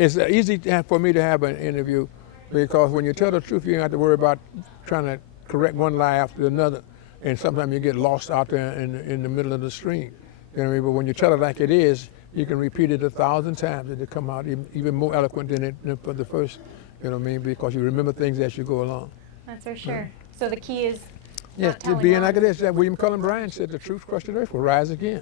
It's easy for me to have an interview because when you tell the truth, you don't have to worry about trying to correct one lie after another. And sometimes you get lost out there in the middle of the stream. You know what I mean? But when you tell it like it is, you can repeat it 1,000 times and it come out even more eloquent than for the first, you know what I mean? Because you remember things as you go along. That's for sure. So the key is being like it is. William Cullen Bryant said, the truth crushed the earth will rise again.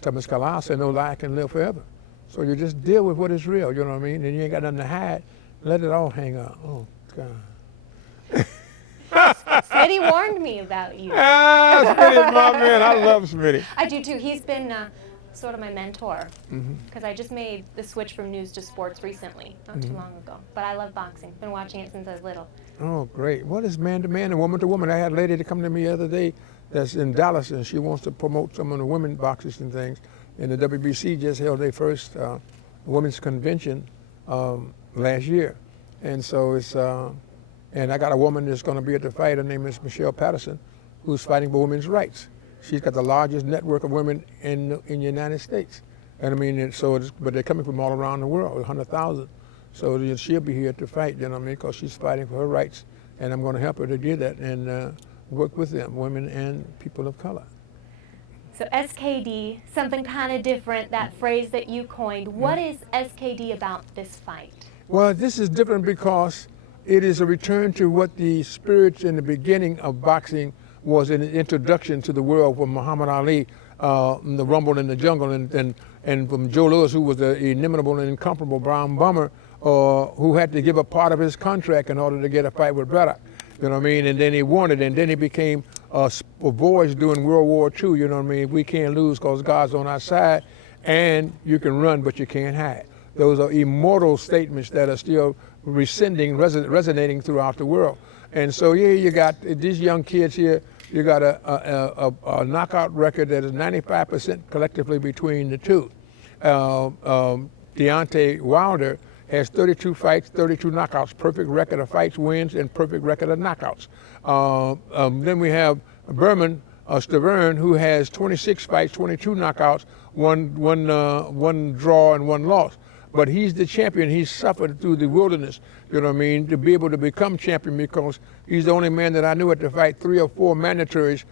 Thomas Carlyle said, no lie can live forever. So you just deal with what is real, you know what I mean? And you ain't got nothing to hide. Let it all hang out. Oh, God. Smitty warned me about you. Smitty's my man. I love Smitty. I do too. He's been sort of my mentor because I just made the switch from news to sports recently, not too long ago. But I love boxing. Been watching it since I was little. Oh, great. What is man to man and woman to woman? I had a lady to come to me the other day that's in Dallas, and she wants to promote some of the women boxers and things. And the WBC just held their first women's convention last year. And so it's, and I got a woman that's going to be at the fight. Her name is Michelle Patterson, who's fighting for women's rights. She's got the largest network of women in the United States. And I mean, but they're coming from all around the world, 100,000. So she'll be here to fight, you know what I mean, because she's fighting for her rights. And I'm going to help her to do that and work with them, women and people of color. So SKD, something kind of different, that phrase that you coined. What is SKD about this fight? Well, this is different because it is a return to what the spirit in the beginning of boxing was, an introduction to the world from Muhammad Ali, the Rumble in the Jungle, and from Joe Louis, who was the inimitable and incomparable Brown Bomber, who had to give up part of his contract in order to get a fight with Braddock. You know what I mean? And then he won it, and then he became a voice during World War II. You know what I mean? We can't lose because God's on our side, and you can run, but you can't hide. Those are immortal statements that are still resonating throughout the world. And so here you got these young kids here. You got a knockout record that is 95% collectively between the two. Deontay Wilder has 32 fights, 32 knockouts, perfect record of fights, wins, and perfect record of knockouts. Then we have Berman Stavern, who has 26 fights, 22 knockouts, one draw and one loss. But he's the champion. He's suffered through the wilderness, you know what I mean, to be able to become champion, because he's the only man that I knew had to fight 3 or 4 mandatories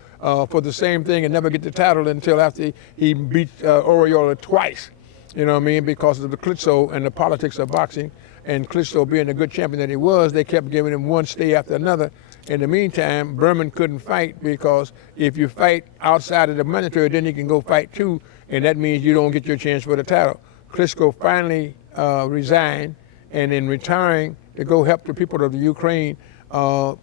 for the same thing and never get the title until after he beat Oriola twice. You know what I mean? Because of the Klitschko and the politics of boxing, and Klitschko being the good champion that he was, they kept giving him one stay after another. In the meantime, Berman couldn't fight because if you fight outside of the mandatory, then you can go fight 2, and that means you don't get your chance for the title. Klitschko finally resigned, and in retiring to go help the people of the Ukraine, Berman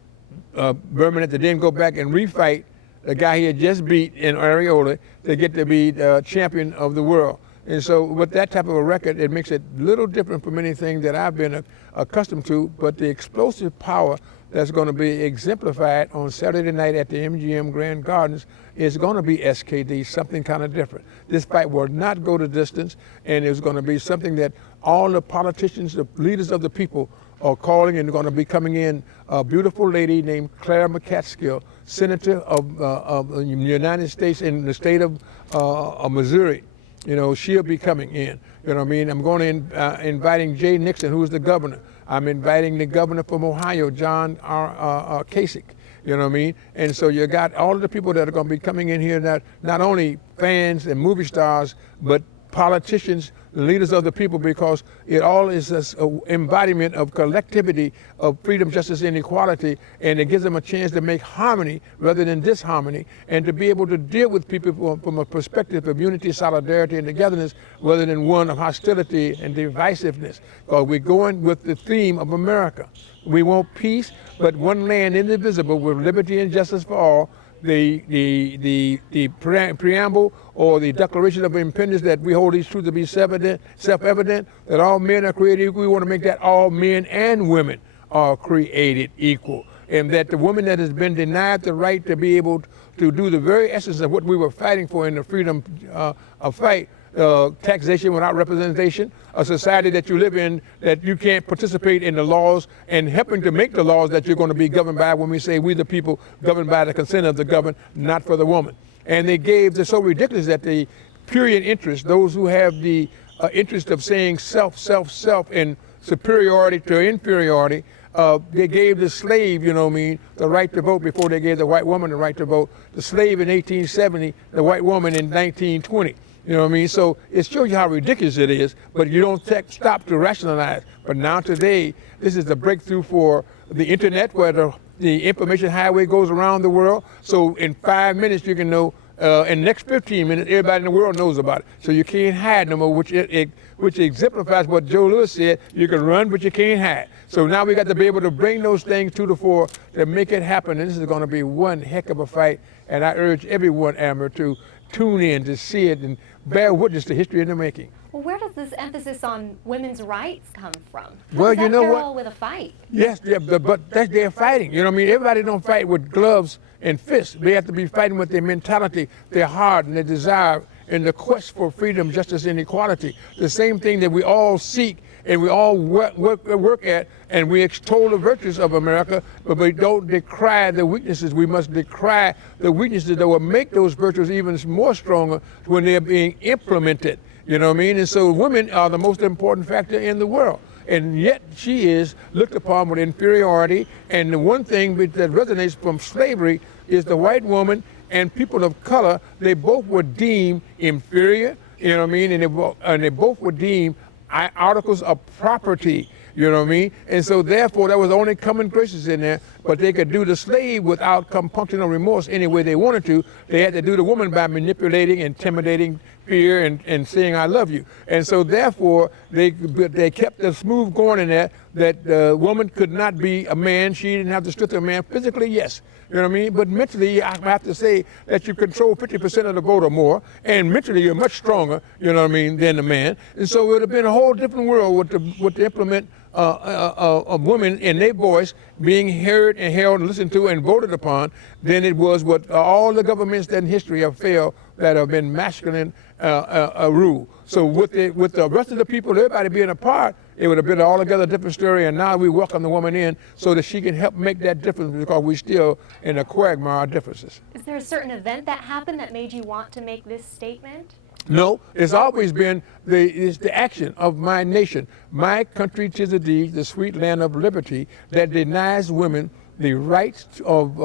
had to then go back and refight the guy he had just beat in Ariola to get to be the champion of the world. And so with that type of a record, it makes it a little different from anything that I've been accustomed to, but the explosive power that's going to be exemplified on Saturday night at the MGM Grand Gardens is going to be SKD, something kind of different. This fight will not go the distance, and it's going to be something that all the politicians, the leaders of the people, are calling, and going to be coming in a beautiful lady named Claire McCaskill, senator of the United States in the state of Missouri. You know, she'll be coming in. You know what I mean? I'm going to inviting Jay Nixon, who's the governor. I'm inviting the governor from Ohio, John R. Kasich. You know what I mean? And so you got all of the people that are going to be coming in here, that not only fans and movie stars, but politicians, leaders of the people, because it all is an embodiment of collectivity, of freedom, justice, and equality, and it gives them a chance to make harmony rather than disharmony, and to be able to deal with people from a perspective of unity, solidarity, and togetherness, rather than one of hostility and divisiveness. Because we're going with the theme of America. We want peace, but one land indivisible with liberty and justice for all. The preamble or the Declaration of Independence, that we hold these truths to be self-evident, that all men are created equal. We want to make that all men and women are created equal, and that the woman that has been denied the right to be able to do the very essence of what we were fighting for in the freedom of fight, taxation without representation, a society that you live in that you can't participate in the laws and helping to make the laws that you're going to be governed by, when we say we the people governed by the consent of the governed, not for the woman. And they're so ridiculous that the purient interests, those who have the interest of saying self, self, self, and superiority to inferiority. They gave the slave, you know what I mean, the right to vote before they gave the white woman the right to vote. The slave in 1870, the white woman in 1920. You know what I mean? So it shows you how ridiculous it is, but you don't stop to rationalize. But now today, this is the breakthrough for the internet, where the information highway goes around the world. So in 5 minutes, you can know, in the next 15 minutes, everybody in the world knows about it. So you can't hide no more, which exemplifies what Joe Louis said: you can run, but you can't hide. So now we got to be able to bring those things to the fore to make it happen. And this is going to be one heck of a fight. And I urge everyone, Amber, to tune in to see it and bear witness to history in the making. Well, where does this emphasis on women's rights come from? Well, you know what? With a fight. Yes, yeah, but they're fighting. You know what I mean? Everybody don't fight with gloves and fists. They have to be fighting with their mentality, their heart, and their desire, and the quest for freedom, justice, and equality. The same thing that we all seek and we all work at, and we extol the virtues of America, but we don't decry the weaknesses. We must decry the weaknesses that will make those virtues even more stronger when they're being implemented. You know what I mean? And so women are the most important factor in the world. And yet she is looked upon with inferiority. And the one thing that resonates from slavery is the white woman and people of color, they both were deemed inferior, you know what I mean? And they both were deemed articles of property, you know what I mean? And so therefore there was only common graces in there, but they could do the slave without compunction or remorse any way they wanted to. They had to do the woman by manipulating, intimidating, fear, and saying I love you. And so therefore they kept the smooth going in there, that the woman could not be a man. She didn't have the strength of a man. Physically, yes. You know what I mean? But mentally, I have to say that you control 50% of the vote or more, and mentally you're much stronger, you know what I mean, than the man. And so it would have been a whole different world with the implement of women in their voice being heard and held and listened to and voted upon than it was with all the governments that in history have failed, that have been masculine rule. So with the rest of the people, everybody being a part, it would have been an altogether different story. And now we welcome the woman in so that she can help make that difference, because we're still in a quagmire of differences. Is there a certain event that happened that made you want to make this statement? No, it's always been the action of my nation. My country 'tis indeed the sweet land of liberty that denies women the rights of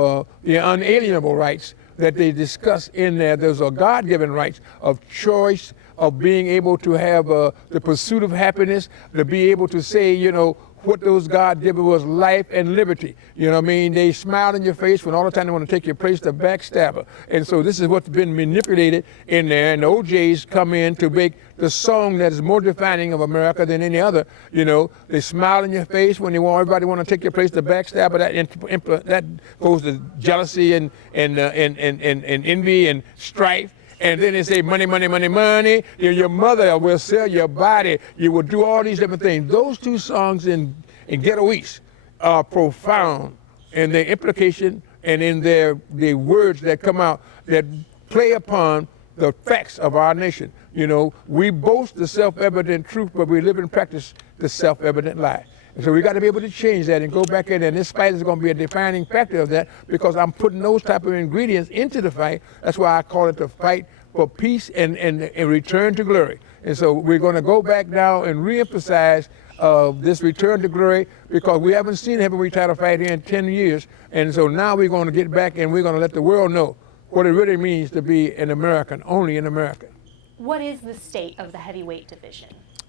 the unalienable rights that they discuss in there. Those are God-given rights of choice, of being able to have the pursuit of happiness, to be able to say, you know, what those God given was life and liberty. You know what I mean? They smile in your face when all the time they want to take your place, the backstabber. And so this is what's been manipulated in there, and the OJs come in to make the song that is more defining of America than any other. You know, they smile in your face when everybody want to take your place, the backstabber. That goes to jealousy and envy and strife. And then they say money, money, money, money. Your mother will sell your body. You will do all these different things. Those two songs in Ghetto East are profound in their implication and in the words that come out that play upon the facts of our nation. You know, we boast the self-evident truth, but we live and practice the self-evident lie. And so we got to be able to change that and go back in. And this fight is going to be a defining factor of that, because I'm putting those type of ingredients into the fight. That's why I call it the fight for peace and return to glory. And so we're going to go back now and reemphasize this return to glory, because we haven't seen a heavyweight title fight here in 10 years. And so now we're going to get back and we're going to let the world know what it really means to be an American, only an American. What is the state of the heavyweight division?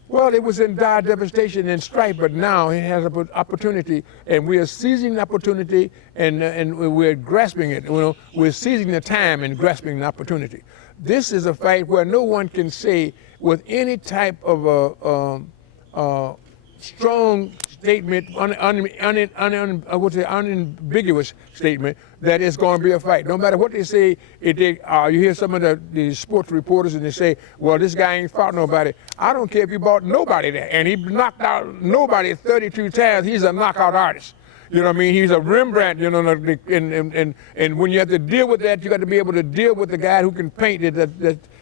Well, it was in dire devastation and strife, but now it has an opportunity, and we are seizing the opportunity, and we're grasping it. You know, we're seizing the time and grasping the opportunity. This is a fight where no one can say with any type of strong statement, unambiguous statement, that it's going to be a fight. No matter what they say, you hear some of the sports reporters and they say, well, this guy ain't fought nobody. I don't care if he fought nobody there, and he knocked out nobody 32 times. He's a knockout artist. You know what I mean? He's a Rembrandt, you know, and when you have to deal with that, you got to be able to deal with the guy who can paint it,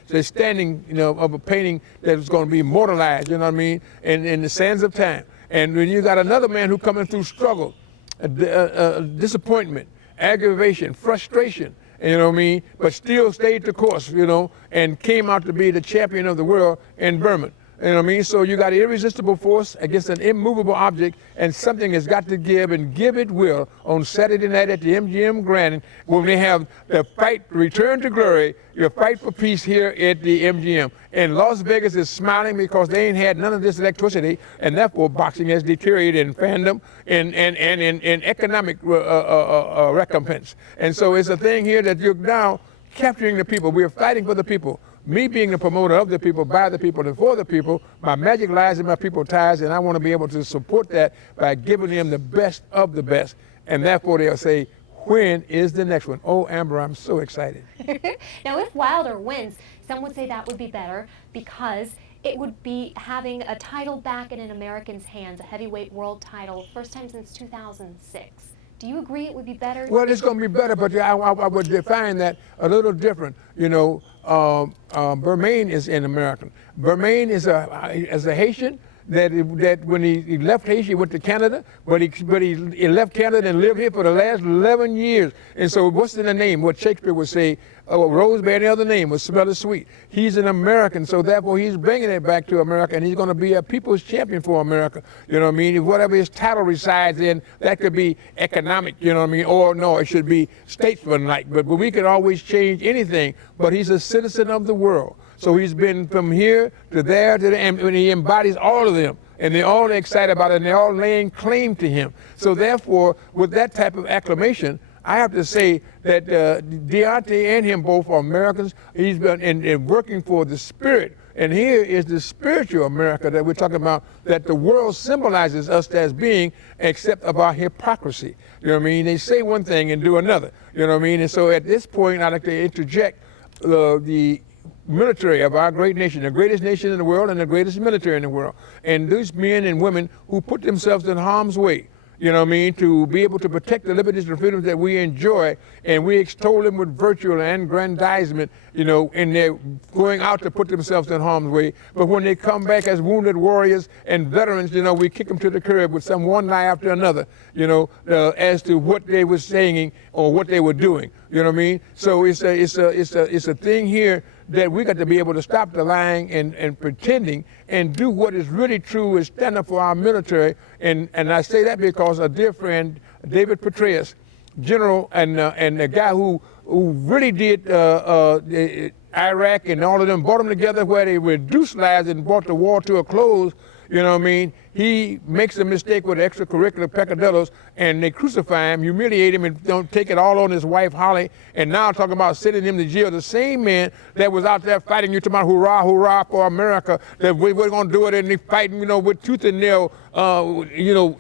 the standing, you know, of a painting that is going to be immortalized, you know what I mean, in the sands of time. And when you got another man who coming through struggle, disappointment, aggravation, frustration, you know what I mean, but still stayed the course, you know, and came out to be the champion of the world in Berman. You know what I mean? So you got an irresistible force against an immovable object, and something has got to give, and give it will on Saturday night at the MGM Grand when we have the fight, Return to Glory, your fight for peace here at the MGM. And Las Vegas is smiling because they ain't had none of this electricity, and therefore boxing has deteriorated in fandom and in economic recompense. And so it's a thing here that you're now capturing the people. We're fighting for the people. Me being the promoter of the people, by the people, and for the people, my magic lies in my people ties, and I want to be able to support that by giving them the best of the best. And therefore they'll say, when is the next one? Oh, Amber, I'm so excited. Now, if Wilder wins, some would say that would be better because it would be having a title back in an American's hands, a heavyweight world title, first time since 2006. Do you agree it would be better? Well, it's going to be better, but I would define that a little different. You know, Bermain is an American. Bermain is a Haitian that when he left Haiti, he went to Canada, but he left Canada and lived here for the last 11 years. And so what's in the name? What Shakespeare would say, rose bear any other name, would smell it sweet. He's an American, so therefore he's bringing it back to America, and he's going to be a people's champion for America. You know what I mean? Whatever his title resides in, that could be economic, you know what I mean? Or no, it should be statesman-like. But we can always change anything, but he's a citizen of the world. So he's been from here to there to there, and he embodies all of them. And they're all excited about it, and they're all laying claim to him. So therefore, with that type of acclamation, I have to say that Deontay and him both are Americans. He's been working for the spirit. And here is the spiritual America that we're talking about, that the world symbolizes us as being, except of our hypocrisy. You know what I mean? They say one thing and do another. You know what I mean? And so at this point, I'd like to interject the military of our great nation, the greatest nation in the world and the greatest military in the world. And these men and women who put themselves in harm's way, you know what I mean, to be able to protect the liberties and freedoms that we enjoy, and we extol them with virtue and aggrandizement, you know, and they're going out to put themselves in harm's way. But when they come back as wounded warriors and veterans, you know, we kick them to the curb with some one lie after another, you know, as to what they were saying or what they were doing. You know what I mean? So it's a thing here that we got to be able to stop the lying and pretending and do what is really true and stand up for our military. And I say that because a dear friend, David Petraeus, general and a guy who really did Iraq and all of them, brought them together where they reduced lives and brought the war to a close. You know what I mean? He makes a mistake with extracurricular peccadillos, and they crucify him, humiliate him, and don't take it all on his wife, Holly, and now talking about sending him to jail. The same man that was out there fighting, you talking about hurrah, hurrah for America, that we're going to do it, and they fighting, you know, with tooth and nail, you know,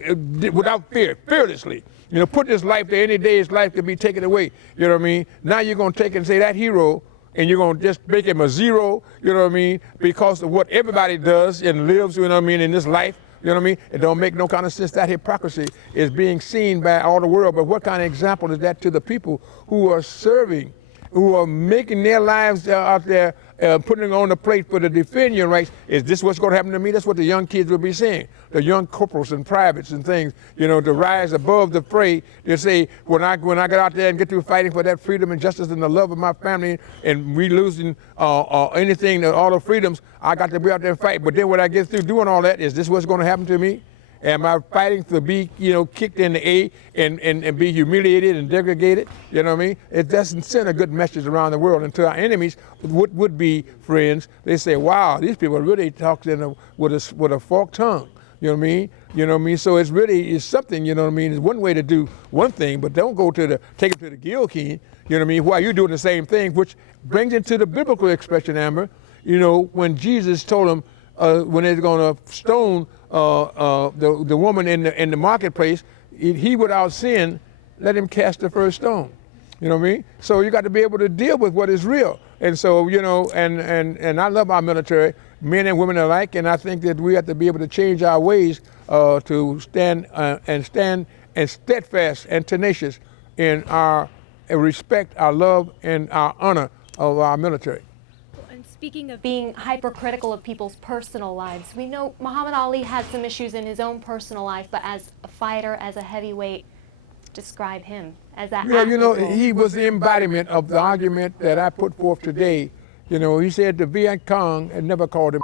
without fear, fearlessly. You know, put his life there, any day his life could be taken away. You know what I mean? Now you're going to take and say that hero, and you're going to just make him a zero, you know what I mean, because of what everybody does and lives, you know what I mean, in this life, you know what I mean? It don't make no kind of sense. That hypocrisy is being seen by all the world, but what kind of example is that to the people who are serving, who are making their lives out there, putting it on the plate for to defend your rights? Is this what's going to happen to me? That's what the young kids will be saying. The young corporals and privates and things, you know, to rise above the fray. They say, when I get out there and get through fighting for that freedom and justice and the love of my family, and we losing anything, all the freedoms, I got to be out there and fight. But then when I get through doing all that, is this what's going to happen to me? Am I fighting to be, you know, kicked in the A and be humiliated and degraded? You know what I mean? It doesn't send a good message around the world. And to our enemies, would be friends, they say, wow, these people really talk with a forked tongue. You know what I mean? You know what I mean? So it's something, you know what I mean? It's one way to do one thing, but don't go take it to the guillotine, you know what I mean, while you're doing the same thing, which brings into the biblical expression, Amber. You know, when Jesus told them, when they're going to stone the woman in the marketplace, he without sin, let him cast the first stone. You know what I mean? So you got to be able to deal with what is real. And so, you know, and I love our military, men and women alike, and I think that we have to be able to change our ways to stand steadfast and tenacious in our respect, our love, and our honor of our military. Speaking of being hypercritical of people's personal lives, we know Muhammad Ali had some issues in his own personal life, but as a fighter, as a heavyweight, describe him as that. Yeah, you know, he was the embodiment of the argument that I put forth today. You know, he said the Viet Cong had never called him,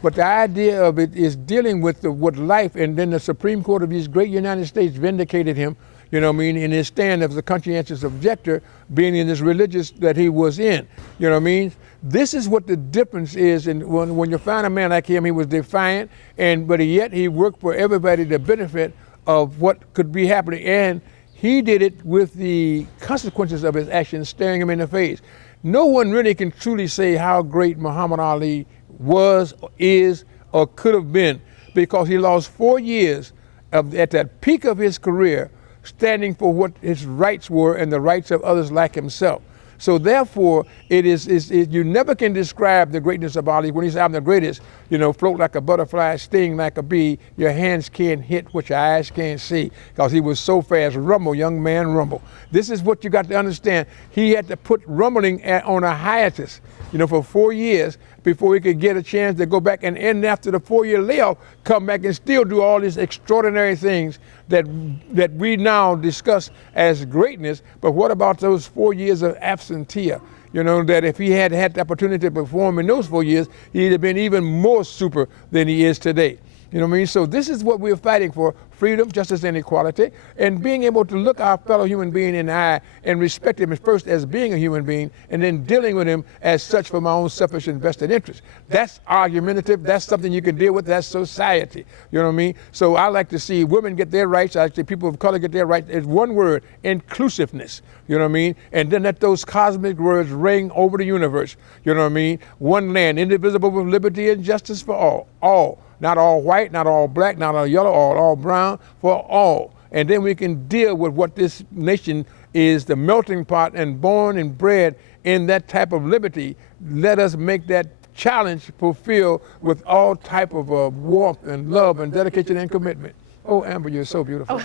But the idea of it is dealing with life, and then the Supreme Court of these great United States vindicated him, you know what I mean, in his stand as a conscientious objector, being in this religious that he was in, you know what I mean? This is what the difference is, and when you find a man like him, he was defiant, but yet he worked for everybody to benefit of what could be happening, and he did it with the consequences of his actions staring him in the face. No one really can truly say how great Muhammad Ali was, is, or could have been, because he lost 4 years at that peak of his career, standing for what his rights were and the rights of others like himself. So therefore, you never can describe the greatness of Ali. When he said, I'm the greatest, you know, float like a butterfly, sting like a bee, your hands can't hit what your eyes can't see, because he was so fast. Rumble, young man, rumble. This is what you got to understand. He had to put rumbling on a hiatus, you know, for 4 years before he could get a chance to go back and end after the 4-year layoff, come back and still do all these extraordinary things that we now discuss as greatness. But what about those 4 years of absentia? You know, that if he had had the opportunity to perform in those 4 years, he'd have been even more super than he is today. You know what I mean? So this is what we're fighting for: freedom, justice, and equality, and being able to look our fellow human being in the eye and respect him first as being a human being, and then dealing with him as such for my own selfish and vested interest. That's argumentative. That's something you can deal with. That's society. You know what I mean? So I like to see women get their rights. I like to see people of color get their rights. It's one word: inclusiveness. You know what I mean? And then let those cosmic words ring over the universe. You know what I mean? One land, indivisible, with liberty and justice for all. All. Not all white, not all black, not all yellow, all brown, for all. And then we can deal with what this nation is, the melting pot, and born and bred in that type of liberty. Let us make that challenge fulfilled with all type of warmth and love and dedication and commitment. Oh, Amber, you're so beautiful.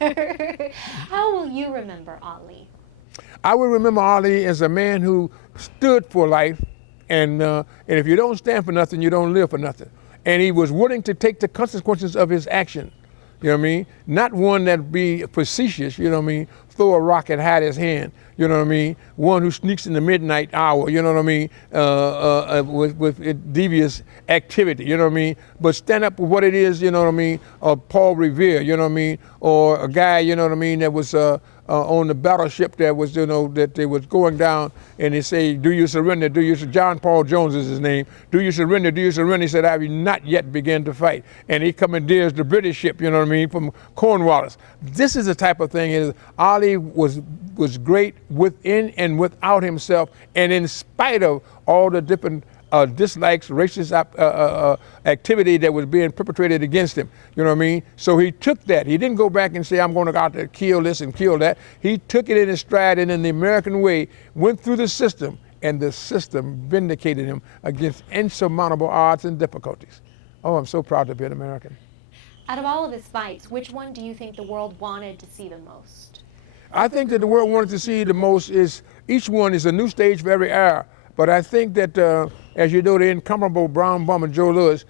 Oh. How will you remember Ali? I will remember Ali as a man who stood for life, and if you don't stand for nothing, you don't live for nothing. And he was willing to take the consequences of his action, you know what I mean? Not one that be facetious, you know what I mean? Throw a rock and hide his hand, you know what I mean? One who sneaks in the midnight hour, you know what I mean? With devious activity, you know what I mean? But stand up for what it is, you know what I mean? Paul Revere, you know what I mean? Or a guy, you know what I mean, that was on the battleship that was, you know, that they was going down, and they say, do you surrender? Do you, John Paul Jones is his name. Do you surrender? Do you surrender? He said, I have not yet begun to fight. And he commandeers the British ship, you know what I mean, from Cornwallis. This is the type of thing is Ali was great within and without himself, and in spite of all the different dislikes, racist activity that was being perpetrated against him. You know what I mean? So he took that. He didn't go back and say, I'm going to go out there, kill this and kill that. He took it in his stride, and in the American way, went through the system, and the system vindicated him against insurmountable odds and difficulties. Oh, I'm so proud to be an American. Out of all of his fights, which one do you think the world wanted to see the most? I think that the world wanted to see the most is, each one is a new stage for every era. But I think that, as you know, the incomparable brown bomber Joe Louis,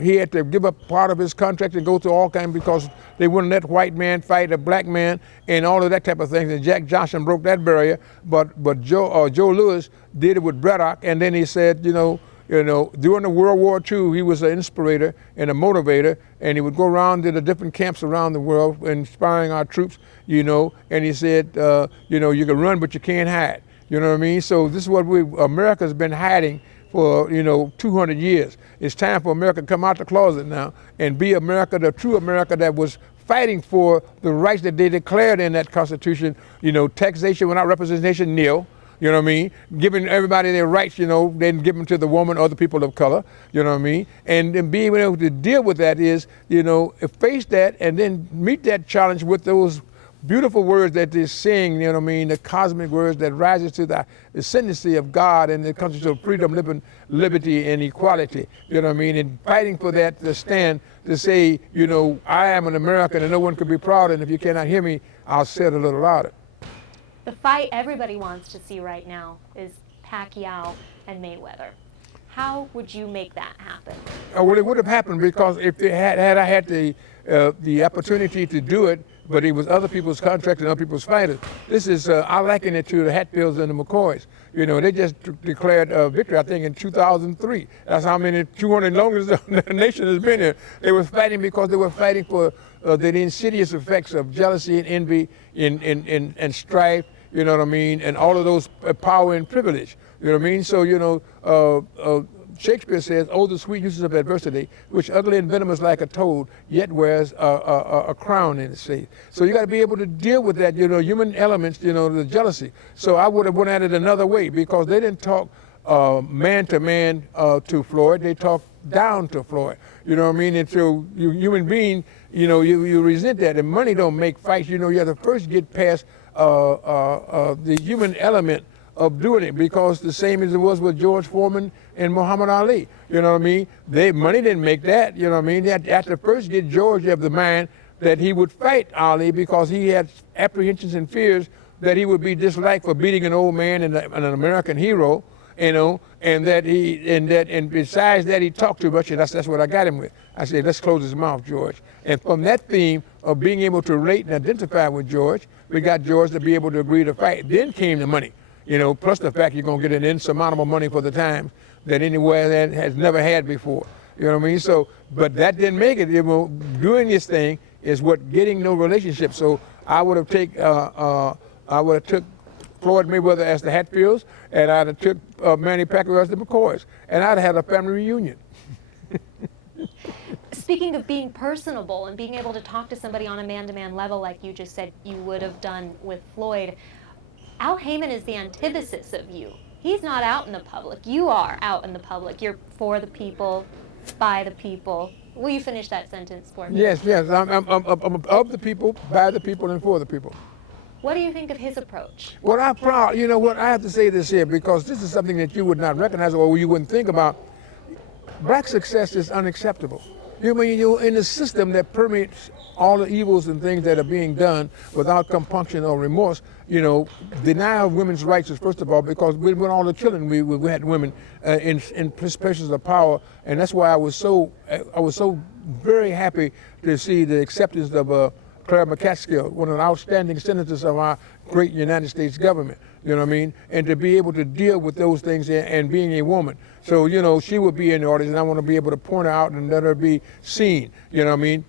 he had to give up part of his contract and go through all kinds, because they wouldn't let white man fight a black man and all of that type of thing. And Jack Johnson broke that barrier, but Joe Louis did it with Braddock, and then he said, you know, during the World War II, he was an inspirator and a motivator, and he would go around to the different camps around the world, inspiring our troops, you know, and he said, you know, you can run, but you can't hide. You know what I mean? So this is what America's been hiding for, you know, 200 years. It's time for America to come out the closet now and be America, the true America that was fighting for the rights that they declared in that Constitution. You know, taxation without representation, nil. You know what I mean? Giving everybody their rights, you know, then give them to the woman or the people of color. You know what I mean? And then being able to deal with that is, you know, face that and then meet that challenge with those beautiful words that they're saying, you know what I mean, the cosmic words that rises to the ascendancy of God, and it comes to freedom, liberty, and equality, you know what I mean, and fighting for that to stand, to say, you know, I am an American and no one could be proud, and if you cannot hear me, I'll say it a little louder. The fight everybody wants to see right now is Pacquiao and Mayweather. How would you make that happen? Well, it would have happened because if they had I had the opportunity to do it, but it was other people's contracts and other people's fighters. This is, I liken it to the Hatfields and the McCoys. You know, they just declared victory, I think, in 2003. That's how many 200 longest the nation has been here. They were fighting because they were fighting for the insidious effects of jealousy and envy and strife, you know what I mean, and all of those power and privilege, you know what I mean? So, you know, Shakespeare says, "Oh, the sweet uses of adversity, which ugly and venomous like a toad, yet wears a crown in its face." So you got to be able to deal with that, you know, human elements, you know, the jealousy. So I would have went at it another way, because they didn't talk man to man to Floyd. They talked down to Floyd. You know what I mean? And so you human being, you know, you resent that. And money don't make fights. You know, you have to first get past the human element of doing it, because the same as it was with George Foreman and Muhammad Ali. You know what I mean? Money didn't make that. You know what I mean? They had to first get George of the mind that he would fight Ali, because he had apprehensions and fears that he would be disliked for beating an old man and an American hero. You know, and besides that, he talked too much, and that's what I got him with. I said, let's close his mouth, George. And from that theme of being able to relate and identify with George, we got George to be able to agree to fight. Then came the money, you know, plus the fact you're going to get an insurmountable money for the times that anywhere that has never had before. You know what I mean? So, but that didn't make it. You know, doing this thing is what getting no relationship. So I would have took Floyd Mayweather as the Hatfields, and I'd have took Manny Pacquiao as the McCoys, and I'd have had a family reunion. Speaking of being personable and being able to talk to somebody on a man-to-man level, like you just said you would have done with Floyd, Al Haymon is the antithesis of you. He's not out in the public. You are out in the public. You're for the people, by the people. Will you finish that sentence for me? Yes. I'm of the people, by the people, and for the people. What do you think of his approach? Well, I'm proud. You know what? I have to say this here, because this is something that you would not recognize or you wouldn't think about. Black success is unacceptable. You mean you're in a system that permeates all the evils and things that are being done without compunction or remorse. You know, denial of women's rights is, first of all, because with all the children we had women in positions of power, and that's why I was so very happy to see the acceptance of Claire McCaskill, one of the outstanding senators of our great United States government, you know what I mean? And to be able to deal with those things and being a woman. So, you know, she would be in the audience, and I want to be able to point her out and let her be seen, you know what I mean?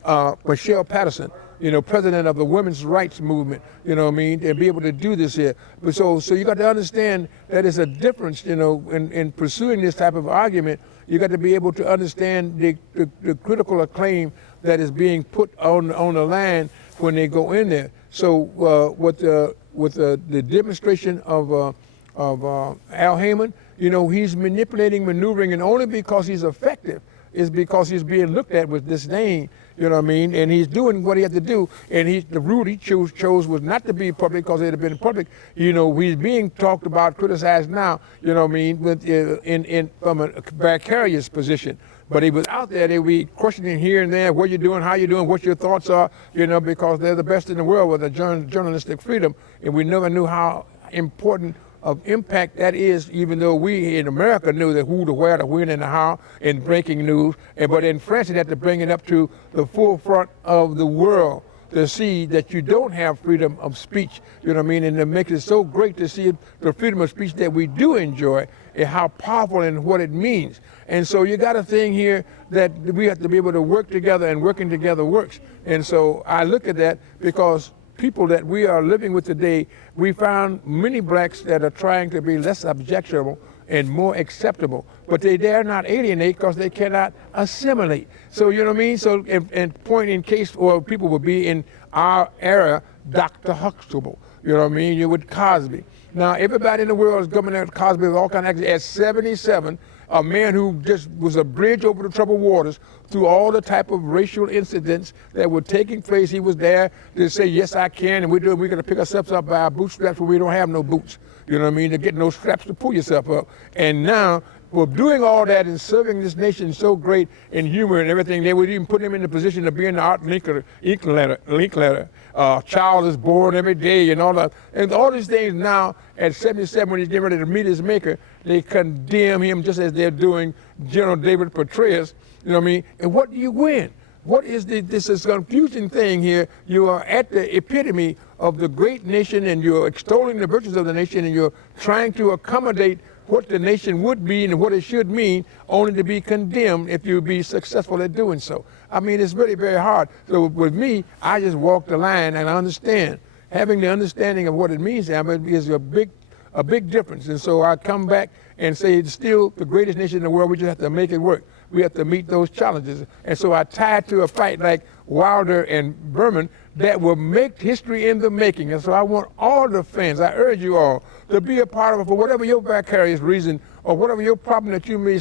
Michelle Patterson, you know, president of the women's rights movement, you know what I mean, and be able to do this here. But so you got to understand that there's a difference, you know, in pursuing this type of argument. You got to be able to understand the critical acclaim that is being put on the line when they go in there. So with the demonstration of Al Haymon, you know, he's manipulating, maneuvering, and only because he's effective is because he's being looked at with disdain, you know what I mean? And he's doing what he had to do, and the route he chose was not to be public, because it had been public. You know, he's being talked about, criticized now, you know what I mean, with, from a vicarious position. But he was out there, they would be questioning here and there, what you doing, how you doing, what your thoughts are, you know, because they're the best in the world with the journalistic freedom, and we never knew how important of impact that is, even though we in America knew the who, the where, the when, and the how in breaking news. But in France, they had to bring it up to the forefront of the world to see that you don't have freedom of speech, you know what I mean? And it makes it so great to see the freedom of speech that we do enjoy, and how powerful and what it means. And so you got a thing here that we have to be able to work together, and working together works. And so I look at that, because people that we are living with today, we found many blacks that are trying to be less objectionable and more acceptable, but they dare not alienate because they cannot assimilate. So, you know what I mean? So, and point in case, or people would be in our era, Dr. Huxtable, you know what I mean? You with Cosby. Now, everybody in the world is coming at Cosby with all kinds of actions. At 77, a man who just was a bridge over the troubled waters through all the type of racial incidents that were taking place. He was there to say, yes, I can, and we're going to pick ourselves up by our bootstraps when we don't have no boots. You know what I mean? To get no straps to pull yourself up. And now, for doing all that and serving this nation so great in humor and everything, they would even put him in the position of being the art Linklater. Child is born every day and all that. And all these things now, at 77, when he's getting ready to meet his maker, they condemn him just as they're doing General David Petraeus, you know what I mean? And what do you win? what is this is confusing thing here? You are at the epitome of the great nation, and you're extolling the virtues of the nation, and you're trying to accommodate what the nation would be and what it should mean, only to be condemned if you be successful at doing so. I mean, it's really very hard. So with me, I just walk the line and I understand. Having the understanding of what it means is a big difference. And so I come back and say it's still the greatest nation in the world. We just have to make it work. We have to meet those challenges. And so I tie to a fight like Wilder and Berman that will make history in the making. And so I want all the fans, I urge you all, to be a part of it for whatever your vicarious reason or whatever your problem that you may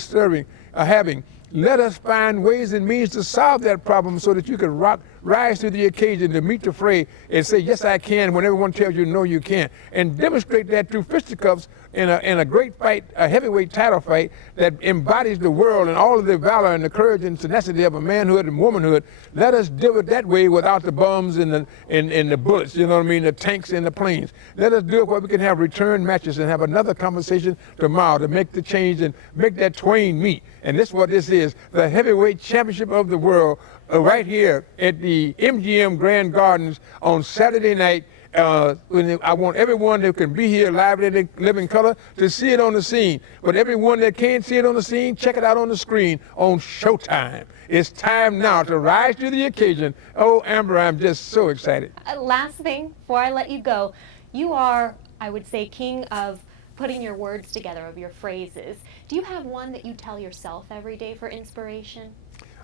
having. Let us find ways and means to solve that problem so that you can rise to the occasion to meet the fray and say, yes, I can, when everyone tells you, no, you can't. And demonstrate that through fisticuffs in a great fight, a heavyweight title fight that embodies the world and all of the valor and the courage and tenacity of a manhood and womanhood. Let us do it that way without the bombs and the bullets, you know what I mean, the tanks and the planes. Let us do it where we can have return matches and have another conversation tomorrow to make the change and make that twain meet. And this is what this is, the heavyweight championship of the world right here at the MGM Grand Gardens on Saturday night. I want everyone that can be here live in living color to see it on the scene. But everyone that can't see it on the scene, check it out on the screen on Showtime. It's time now to rise to the occasion. Oh, Amber, I'm just so excited. Last thing before I let you go, you are, I would say, king of putting your words together, of your phrases. Do you have one that you tell yourself every day for inspiration?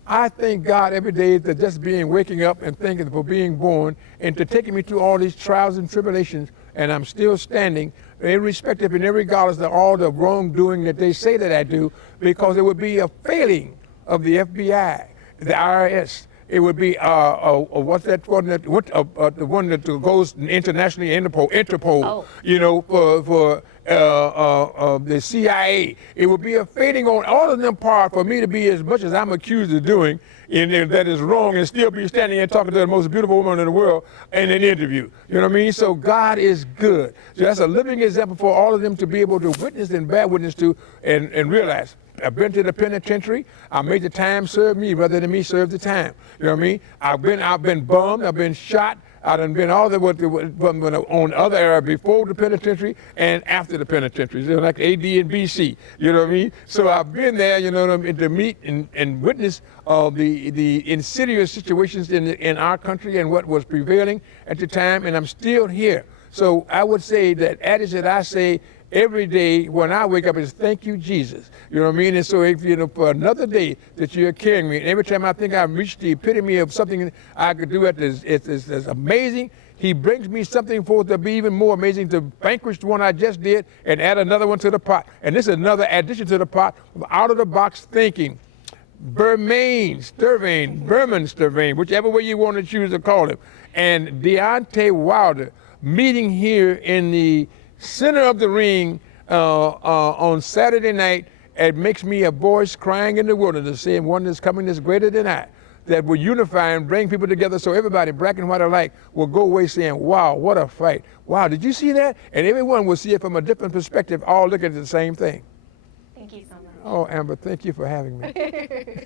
I thank God every day for just waking up and thanking for being born and to taking me through all these trials and tribulations, and I'm still standing, irrespective and irregardless of all the wrongdoing that they say that I do, because it would be a failing of the FBI, the IRS. It would be what's that one that the one that goes internationally, Interpol. Oh. You know, for the CIA. It would be a fading on all of them part for me to be as much as I'm accused of doing, and that is wrong, and still be standing and talking to the most beautiful woman in the world in an interview. You know what I mean? So God is good. So that's a living example for all of them to be able to witness and bear witness to and realize. I've been to the penitentiary. I made the time serve me rather than me serve the time. You know what I mean? I've been bummed. I've been shot. I done been all the on other era before the penitentiary and after the penitentiary, you know, like AD and BC. You know what I mean? So I've been there, you know what I mean, to meet and witness the insidious situations in our country and what was prevailing at the time, and I'm still here. So I would say that adage that I say every day when I wake up is thank you, Jesus. You know what I mean? And so if, you know, for another day that you're carrying me, and every time I think I've reached the epitome of something I could do, it's amazing. He brings me something forth to be even more amazing, to vanquish the one I just did and add another one to the pot. And this is another addition to the pot of out-of-the-box thinking. Berman Sturvein, whichever way you want to choose to call him, and Deontay Wilder meeting here in the center of the ring on Saturday night. It makes me a voice crying in the wilderness, saying one that's coming that's greater than I, that will unify and bring people together so everybody, black and white alike, will go away saying, wow, what a fight. Wow, did you see that? And everyone will see it from a different perspective, all looking at the same thing. Thank you so much. Oh, Amber, thank you for having me.